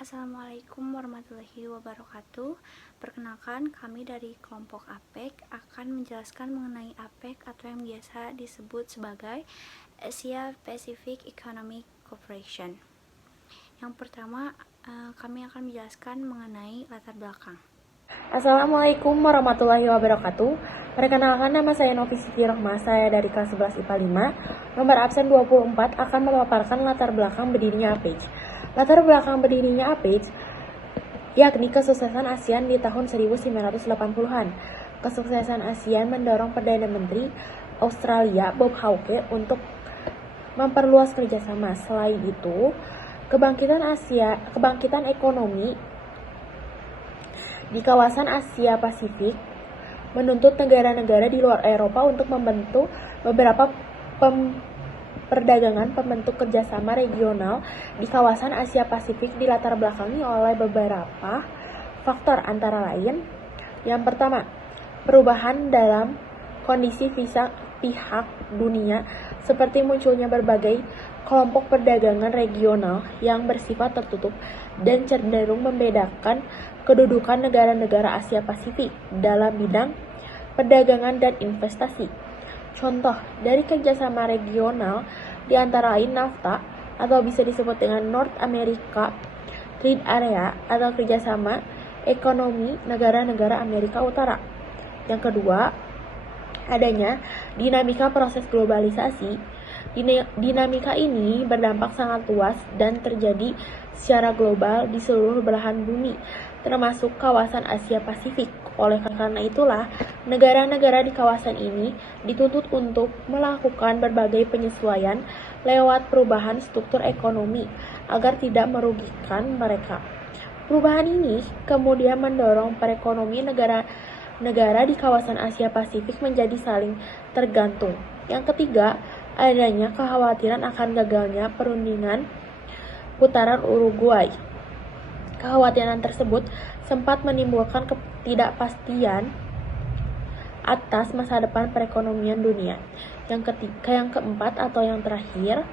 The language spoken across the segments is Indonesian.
Assalamualaikum warahmatullahi wabarakatuh. Perkenalkan, kami dari kelompok APEC akan menjelaskan mengenai APEC atau yang biasa disebut sebagai Asia Pacific Economic Cooperation. Yang pertama, kami akan menjelaskan mengenai latar belakang. Assalamualaikum warahmatullahi wabarakatuh. Perkenalkan, nama saya Novi Siti Rahma, saya dari kelas 11 IPA 5. Nomor absen 24 akan memaparkan latar belakang berdirinya APEC. Latar belakang berdirinya APEC yakni kesuksesan ASEAN di tahun 1980-an. Kesuksesan ASEAN mendorong Perdana Menteri Australia Bob Hawke untuk memperluas kerjasama. Selain itu, kebangkitan ekonomi di kawasan Asia Pasifik menuntut negara-negara di luar Eropa untuk membentuk beberapa perdagangan pembentuk kerjasama regional di kawasan Asia Pasifik dilatar belakangi oleh beberapa faktor, antara lain: yang pertama, perubahan dalam kondisi pihak dunia seperti munculnya berbagai kelompok perdagangan regional yang bersifat tertutup dan cenderung membedakan kedudukan negara-negara Asia Pasifik dalam bidang perdagangan dan investasi. Contoh dari kerjasama regional di antara lain NAFTA atau bisa disebut dengan North America Trade Area atau kerjasama ekonomi negara-negara Amerika Utara. Yang kedua, adanya dinamika proses globalisasi. Dinamika ini berdampak sangat luas dan terjadi secara global di seluruh belahan bumi, termasuk kawasan Asia Pasifik. Oleh karena itulah, negara-negara di kawasan ini dituntut untuk melakukan berbagai penyesuaian lewat perubahan struktur ekonomi agar tidak merugikan mereka. Perubahan ini kemudian mendorong perekonomian negara di kawasan Asia Pasifik menjadi saling tergantung. Yang ketiga, adanya kekhawatiran akan gagalnya perundingan putaran Uruguay. Kekhawatiran tersebut sempat menimbulkan ketidakpastian atas masa depan perekonomian dunia. Yang keempat atau yang terakhir,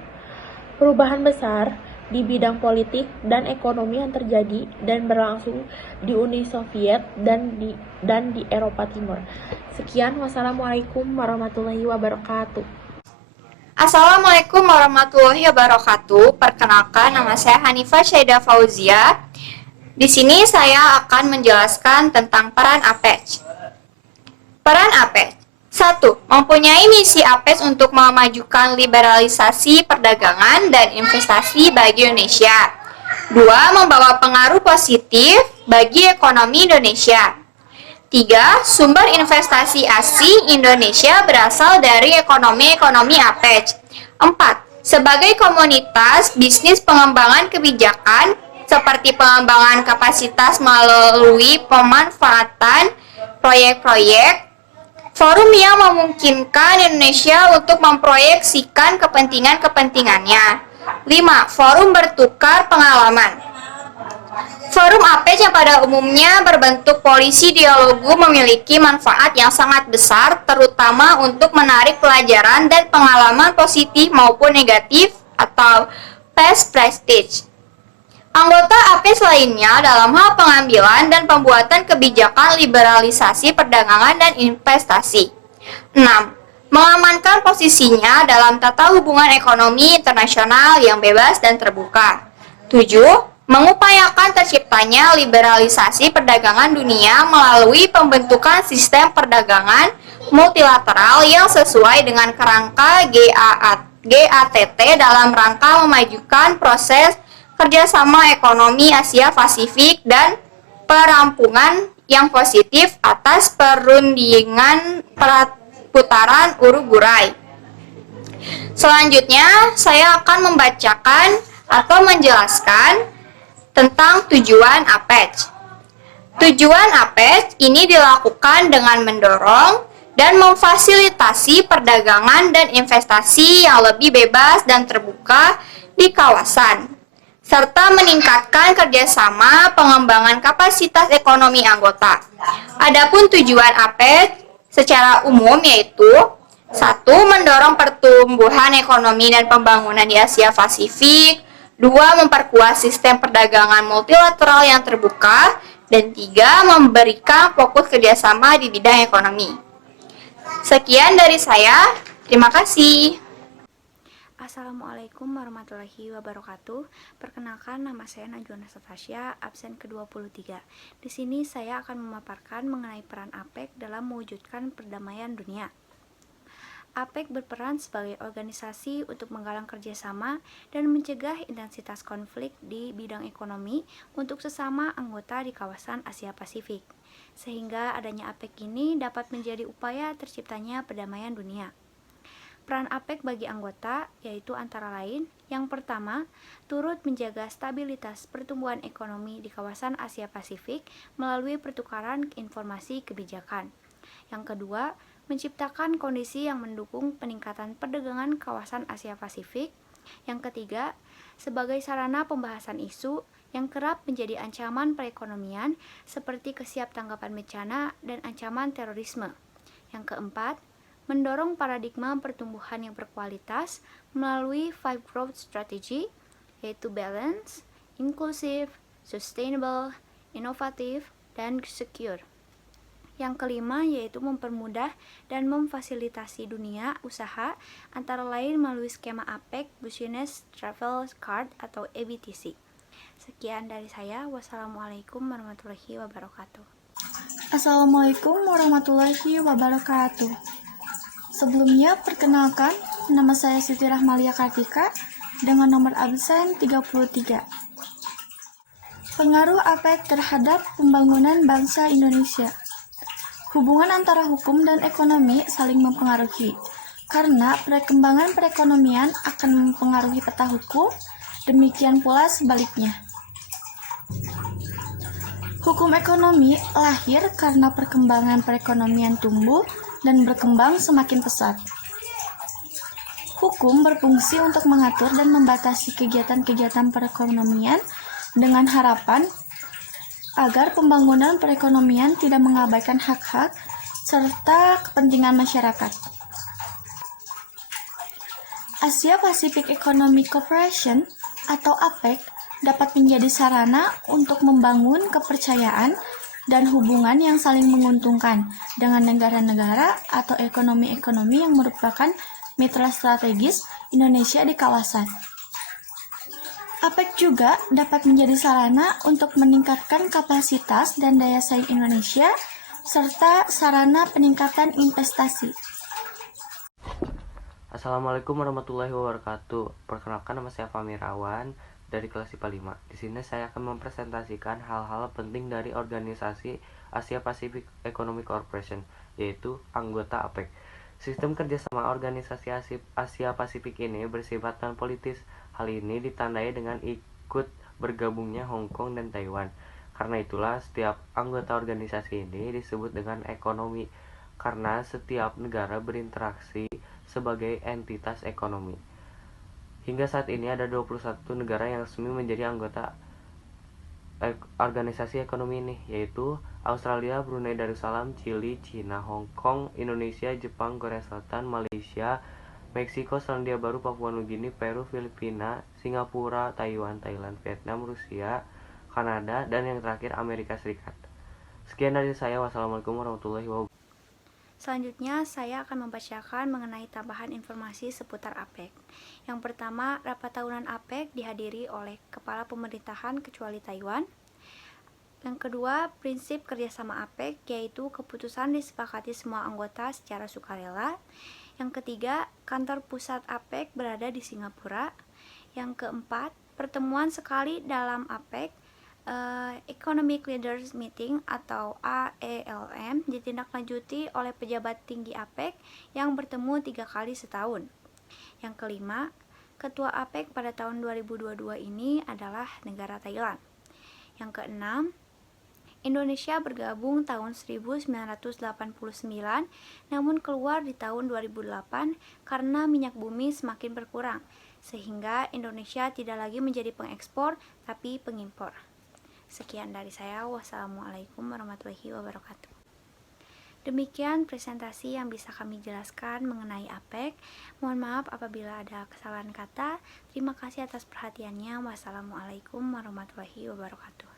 perubahan besar di bidang politik dan ekonomi yang terjadi dan berlangsung di Uni Soviet dan di Eropa Timur. Sekian, wassalamualaikum warahmatullahi wabarakatuh. Assalamualaikum warahmatullahi wabarakatuh. Perkenalkan, nama saya Hanifah Syaidah Fauzia. Di sini saya akan menjelaskan tentang peran APEC. Peran APEC: 1. Mempunyai misi APEC untuk memajukan liberalisasi perdagangan dan investasi bagi Indonesia. 2. Membawa pengaruh positif bagi ekonomi Indonesia. 3. Sumber investasi asing Indonesia berasal dari ekonomi APEC. 4. Sebagai komunitas bisnis pengembangan kebijakan seperti pengembangan kapasitas melalui pemanfaatan proyek-proyek, forum yang memungkinkan Indonesia untuk memproyeksikan kepentingannya. 5. Forum bertukar pengalaman. Forum APEC yang pada umumnya berbentuk polisi dialogu memiliki manfaat yang sangat besar, terutama untuk menarik pelajaran dan pengalaman positif maupun negatif atau past prestige. Anggota APEC lainnya dalam hal pengambilan dan pembuatan kebijakan liberalisasi perdagangan dan investasi. 6. Mengamankan posisinya dalam tata hubungan ekonomi internasional yang bebas dan terbuka. 7. Mengupayakan terciptanya liberalisasi perdagangan dunia melalui pembentukan sistem perdagangan multilateral yang sesuai dengan kerangka GATT dalam rangka memajukan proses kerjasama ekonomi Asia Pasifik dan perampungan yang positif atas perundingan putaran Uruguay. Selanjutnya, saya akan membacakan atau menjelaskan tentang tujuan APEC. Tujuan APEC ini dilakukan dengan mendorong dan memfasilitasi perdagangan dan investasi yang lebih bebas dan terbuka di kawasan, serta meningkatkan kerjasama pengembangan kapasitas ekonomi anggota. Adapun tujuan APEC secara umum yaitu: 1. Mendorong pertumbuhan ekonomi dan pembangunan di Asia Pasifik. 2. Memperkuat sistem perdagangan multilateral yang terbuka. Dan 3. Memberikan fokus kerjasama di bidang ekonomi. Sekian dari saya. Terima kasih. Assalamualaikum warahmatullahi wabarakatuh. Perkenalkan, nama saya Najwa Nastasia, absen ke-23. Di sini saya akan memaparkan mengenai peran APEC dalam mewujudkan perdamaian dunia. APEC berperan sebagai organisasi untuk menggalang kerjasama dan mencegah intensitas konflik di bidang ekonomi untuk sesama anggota di kawasan Asia Pasifik. Sehingga adanya APEC ini dapat menjadi upaya terciptanya perdamaian dunia. Peran APEC bagi anggota yaitu antara lain, yang pertama, turut menjaga stabilitas pertumbuhan ekonomi di kawasan Asia Pasifik melalui pertukaran informasi kebijakan. Yang kedua, menciptakan kondisi yang mendukung peningkatan perdagangan kawasan Asia Pasifik. Yang ketiga, sebagai sarana pembahasan isu yang kerap menjadi ancaman perekonomian seperti kesiaptanggapan bencana dan ancaman terorisme. Yang keempat, mendorong paradigma pertumbuhan yang berkualitas melalui 5 growth strategy, yaitu balance, inclusive, sustainable, inovatif, dan secure. Yang kelima yaitu mempermudah dan memfasilitasi dunia usaha antara lain melalui skema APEC Business Travel Card atau EBTC. Sekian dari saya. Wassalamualaikum warahmatullahi wabarakatuh. Assalamualaikum warahmatullahi wabarakatuh. Sebelumnya perkenalkan, nama saya Siti Rahmalia Kartika dengan nomor absen 33. Pengaruh APEC terhadap pembangunan bangsa Indonesia. Hubungan antara hukum dan ekonomi saling mempengaruhi, karena perkembangan perekonomian akan mempengaruhi peta hukum, demikian pula sebaliknya. Hukum ekonomi lahir karena perkembangan perekonomian tumbuh dan berkembang semakin pesat. Hukum berfungsi untuk mengatur dan membatasi kegiatan-kegiatan perekonomian dengan harapan agar pembangunan perekonomian tidak mengabaikan hak-hak serta kepentingan masyarakat. Asia Pacific Economic Cooperation atau APEC dapat menjadi sarana untuk membangun kepercayaan dan hubungan yang saling menguntungkan dengan negara-negara atau ekonomi-ekonomi yang merupakan mitra strategis Indonesia di kawasan. APEC juga dapat menjadi sarana untuk meningkatkan kapasitas dan daya saing Indonesia, serta sarana peningkatan investasi. Assalamualaikum warahmatullahi wabarakatuh. Perkenalkan, nama saya Fahmi Irawan dari kelas IPA 5. Di sini saya akan mempresentasikan hal-hal penting dari organisasi Asia Pacific Economic Cooperation, yaitu anggota APEC. Sistem kerjasama organisasi Asia Pasifik ini bersifat non-politis. Hal ini ditandai dengan ikut bergabungnya Hong Kong dan Taiwan. Karena itulah setiap anggota organisasi ini disebut dengan ekonomi, karena setiap negara berinteraksi sebagai entitas ekonomi. Hingga saat ini ada 21 negara yang resmi menjadi anggota organisasi ekonomi ini, yaitu Australia, Brunei Darussalam, Chili, Cina, Hong Kong, Indonesia, Jepang, Korea Selatan, Malaysia, Meksiko, Selandia Baru, Papua Nugini, Peru, Filipina, Singapura, Taiwan, Thailand, Vietnam, Rusia, Kanada, dan yang terakhir Amerika Serikat. Sekian dari saya. Wassalamualaikum warahmatullahi wabarakatuh. Selanjutnya, saya akan membacakan mengenai tambahan informasi seputar APEC. Yang pertama, rapat tahunan APEC dihadiri oleh Kepala Pemerintahan kecuali Taiwan. Yang kedua, prinsip kerjasama APEC, yaitu keputusan disepakati semua anggota secara sukarela. Yang ketiga, kantor pusat APEC berada di Singapura. Yang keempat, pertemuan sekali dalam APEC, Economic Leaders Meeting atau AELM, ditindaklanjuti oleh pejabat tinggi APEC yang bertemu 3 kali setahun. Yang kelima, ketua APEC pada tahun 2022 ini adalah negara Thailand. Yang keenam, Indonesia bergabung tahun 1989, namun keluar di tahun 2008 karena minyak bumi semakin berkurang, sehingga Indonesia tidak lagi menjadi pengekspor, tapi pengimpor. Sekian dari saya. Wassalamualaikum warahmatullahi wabarakatuh. Demikian presentasi yang bisa kami jelaskan mengenai APEC. Mohon maaf apabila ada kesalahan kata. Terima kasih atas perhatiannya. Wassalamualaikum warahmatullahi wabarakatuh.